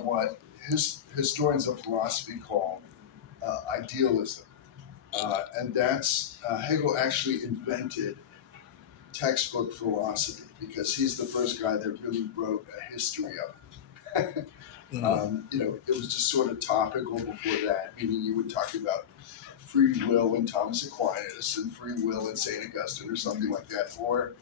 of what historians of philosophy call idealism. And that's Hegel actually invented textbook philosophy because he's the first guy that really wrote a history of it. Mm. It was just sort of topical before that, meaning you would talk about free will in Thomas Aquinas and free will in St. Augustine or something like that, or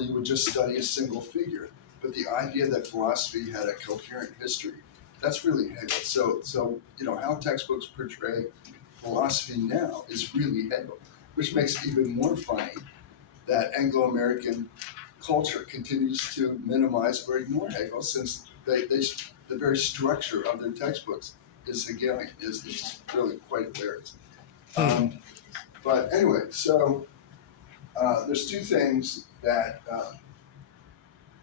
you would just study a single figure. But the idea that philosophy had a coherent history, that's really Hegel. So how textbooks portray philosophy now is really Hegel, which makes it even more funny that Anglo-American culture continues to minimize or ignore Hegel since the very structure of their textbooks is Hegelian. Is just really quite hilarious. Hmm. But anyway, so there's two things that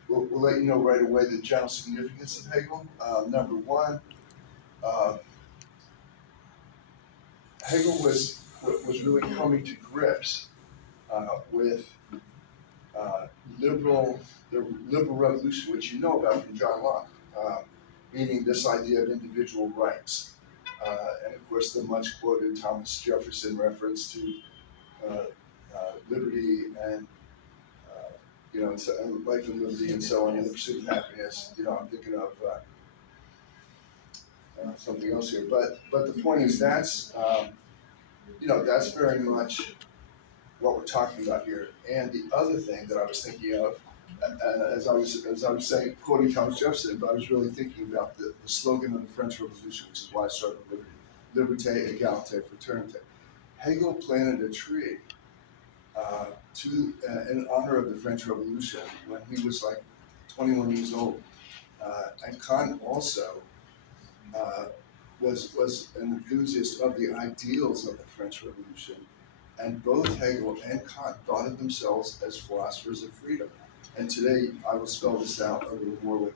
we'll let you know right away the general significance of Hegel. Number one, uh, Hegel was really coming to grips with uh, liberal the liberal revolution, which you know about from John Locke, meaning this idea of individual rights, and of course the much quoted Thomas Jefferson reference to uh, liberty and and life and liberty and so on, and the pursuit of happiness. I'm thinking of something else here, but the point is that's very much what we're talking about here. And the other thing that I was thinking of, as I was saying, quoting Thomas Jefferson, but I was really thinking about the slogan of the French Revolution, which is why I started with liberty, liberté, égalité, fraternité. Hegel planted a tree in honor of the French Revolution when he was like 21 years old, and Kant also uh, was an enthusiast of the ideals of the French Revolution, and both Hegel and Kant thought of themselves as philosophers of freedom. And today I will spell this out a little more with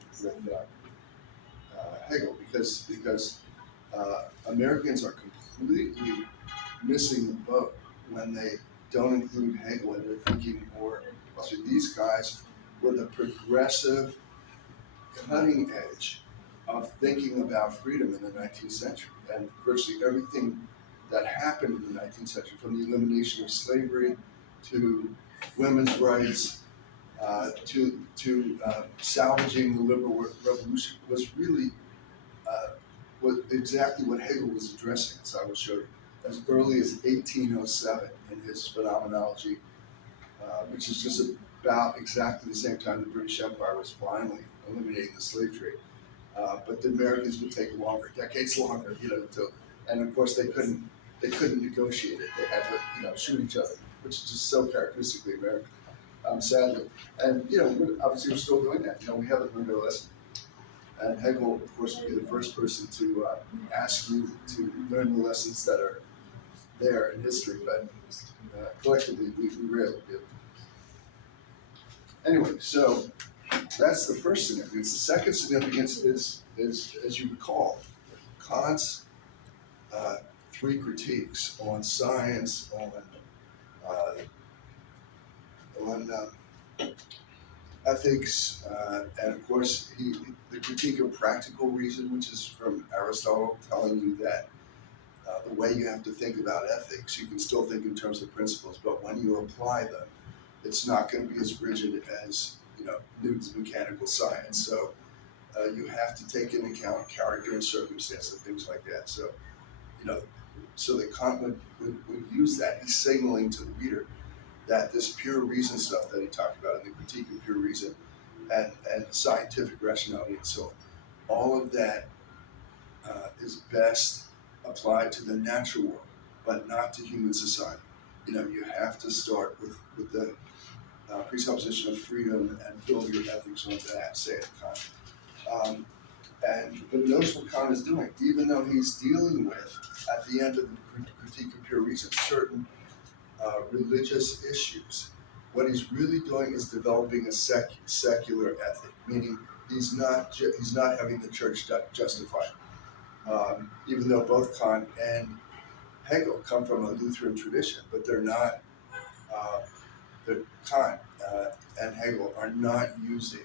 Hegel because Americans are completely missing the boat when they don't include Hegel in their thinking or philosophy. These guys were the progressive, cutting edge of thinking about freedom in the 19th century. And virtually everything that happened in the 19th century, from the elimination of slavery to women's rights to salvaging the liberal revolution, was really exactly what Hegel was addressing, as I will show you, as early as 1807 in his Phenomenology, which is just about exactly the same time the British Empire was finally eliminating the slave trade. But the Americans would take longer, decades longer, and of course they couldn't negotiate it. They had to, shoot each other, which is just so characteristically American, sadly. And obviously we're still doing that. We haven't learned our lesson. And Hegel, of course, would be the first person to ask you to learn the lessons that are there in history, but collectively we rarely do. Anyway, so that's the first significance. The second significance is as you recall, Kant's three critiques on science, uh, on ethics, and of course the critique of practical reason, which is from Aristotle, telling you that the way you have to think about ethics, you can still think in terms of principles, but when you apply them, it's not going to be as rigid as Newton's mechanical science. So you have to take into account character and circumstance and things like that. So so that Kant would use that. He's signaling to the reader that this pure reason stuff that he talked about in the critique of pure reason and scientific rationality and so on, all of that is best applied to the natural world, but not to human society. You have to start with the presupposition of freedom and build your ethics on that, say it, Kant. But notice what Kant is doing, even though he's dealing with, at the end of the critique of pure reason, certain religious issues. What he's really doing is developing a secular ethic, meaning he's not having the church justified. Even though both Kant and Hegel come from a Lutheran tradition, but they're not. Kant and Hegel are not using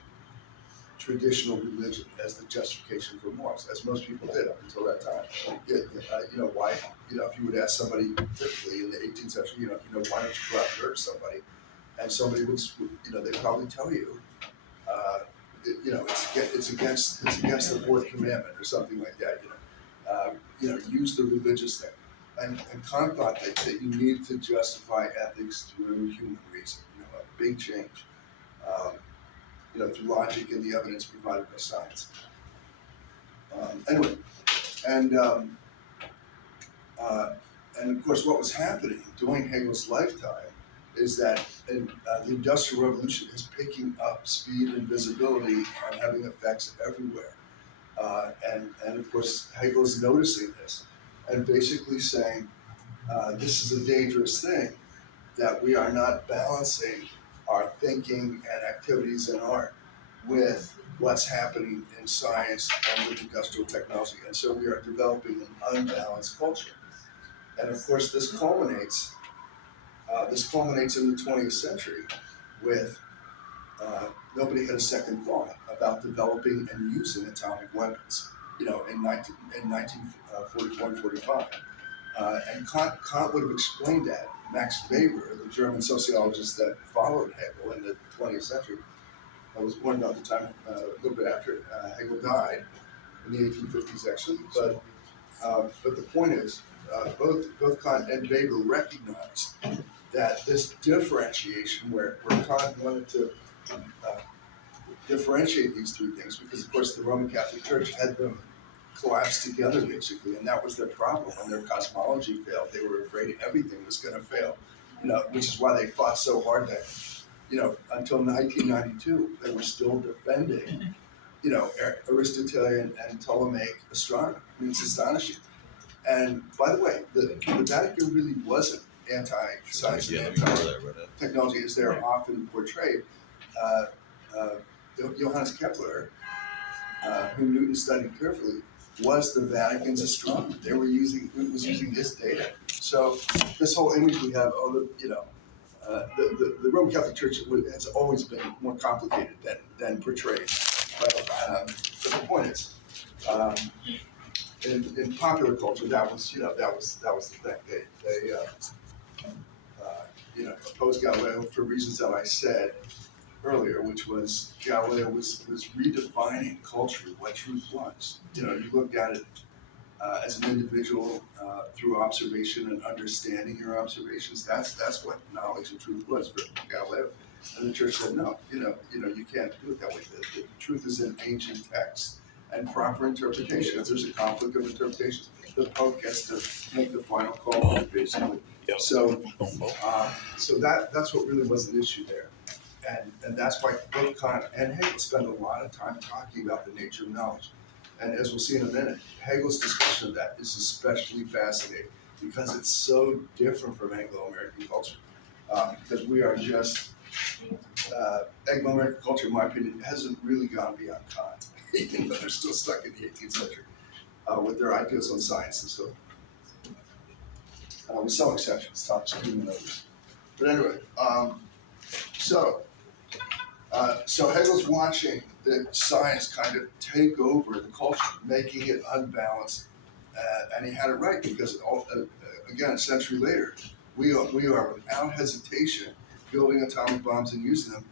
traditional religion as the justification for morals, as most people did up until that time. Why? If you would ask somebody typically in the 18th century, why don't you go out and murder somebody, and somebody would, they'd probably tell you, it's against the fourth commandment or something like that. Use the religious thing. And Kant thought that you need to justify ethics through human reason. A big change. Through logic and the evidence provided by science. Anyway, and of course, what was happening during Hegel's lifetime is that the Industrial Revolution is picking up speed and visibility and having effects everywhere. And of course, Hegel's noticing this and basically saying, this is a dangerous thing, that we are not balancing our thinking and activities in art with what's happening in science and with industrial technology. And so we are developing an unbalanced culture. And of course, this culminates in the 20th century with nobody had a second thought about developing and using atomic weapons, in 1944 and 45. And Kant would have explained that. Max Weber, the German sociologist that followed Hegel in the 20th century, was born about the time, a little bit after Hegel died, in the 1850s actually. But the point is, both Kant and Weber recognized that this differentiation, where Kant wanted to differentiate these three things, because of course the Roman Catholic Church had them collapsed together basically, and that was their problem. When their cosmology failed, they were afraid everything was going to fail, which is why they fought so hard that, until 1992, they were still defending, Aristotelian and Ptolemaic astronomy. I mean, it's astonishing. And by the way, the Vatican really wasn't anti-science and anti-technology as they're often portrayed. Johannes Kepler, whom Newton studied carefully, was the Vatican's astronomer. It was using his data. So this whole image we have, the Roman Catholic Church has always been more complicated than portrayed. But the point is, in popular culture, that was the thing. They opposed Galileo for reasons that I said earlier, which was Galileo was redefining culturally what truth was. You looked at it as an individual through observation and understanding your observations. That's what knowledge and truth was for Galileo. And the church said, no, you can't do it that way. The truth is in ancient texts and proper interpretation. If there's a conflict of interpretations, the Pope gets to make the final call, basically. So that's what really was an issue there. And that's why both Kant and Hegel spend a lot of time talking about the nature of knowledge. And as we'll see in a minute, Hegel's discussion of that is especially fascinating because it's so different from Anglo-American culture. Because we are just, Anglo-American culture, in my opinion, hasn't really gone beyond Kant. Even though they're still stuck in the 18th century with their ideas on science and so on. With some exceptions, Thomas Kuhn and others. But anyway, so Hegel's watching the science kind of take over the culture, making it unbalanced, and he had it right because, again, a century later, we are without hesitation building atomic bombs and using them